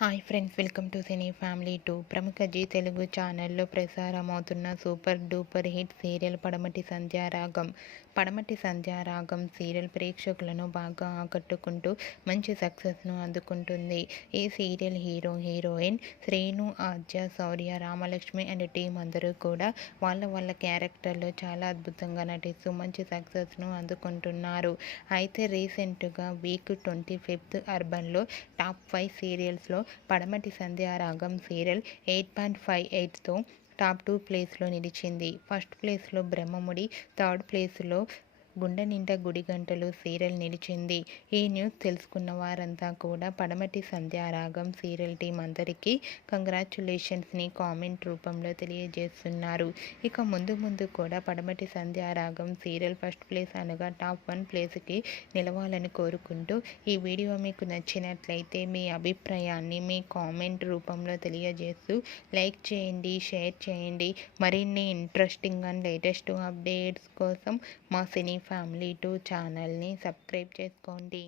Hi friends, welcome to cine family 2. ప్రముఖ G Telugu ఛానల్లో ప్రసారమవుతున్న super duper hit serial పడమటి సంధ్యారాగం. పడమటి సంధ్యారాగం సీరియల్ ప్రేక్షకులను బాగా ఆకట్టుకుంటూ మంచి సక్సెస్ను అందుకుంటుంది. ఈ serial heroine Srinu, Aadya, Shaurya, Ramalakshmi and team అందరూ కూడా వాళ్ళ క్యారెక్టర్లో చాలా అద్భుతంగా నటిస్తూ మంచి సక్సెస్ను అందుకుంటున్నారు. అయితే రీసెంట్గా వీక్ 25th అర్బన్లో టాప్ 5 సీరియల్స్లో పడమటి సంధ్యారాగం సీరియల్ 8.58తో టాప్ 2 ప్లేస్లో నిలిచింది. ఫస్ట్ ప్లేస్లో బ్రహ్మముడి, థర్డ్ ప్లేస్లో గుండె నిండా గుడిగంటలు సీరియల్ నిలిచింది. ఈ న్యూస్ తెలుసుకున్న వారంతా కూడా పడమటి సంధ్యారాగం సీరియల్ టీం అందరికీ కంగ్రాచ్యులేషన్స్ని కామెంట్ రూపంలో తెలియజేస్తున్నారు. ఇక ముందు కూడా పడమటి సంధ్యారాగం సీరియల్ ఫస్ట్ ప్లేస్ అనగా టాప్ 1 ప్లేస్కి నిలవాలని కోరుకుంటూ ఈ వీడియో మీకు నచ్చినట్లయితే మీ అభిప్రాయాన్ని మీ కామెంట్ రూపంలో తెలియజేస్తూ లైక్ చేయండి, షేర్ చేయండి. మరిన్ని ఇంట్రెస్టింగ్ అండ్ లేటెస్ట్ అప్డేట్స్ కోసం మా సినీ ఫ్యామిలీ 2 ఛానల్ని సబ్స్క్రైబ్ చేసుకోండి.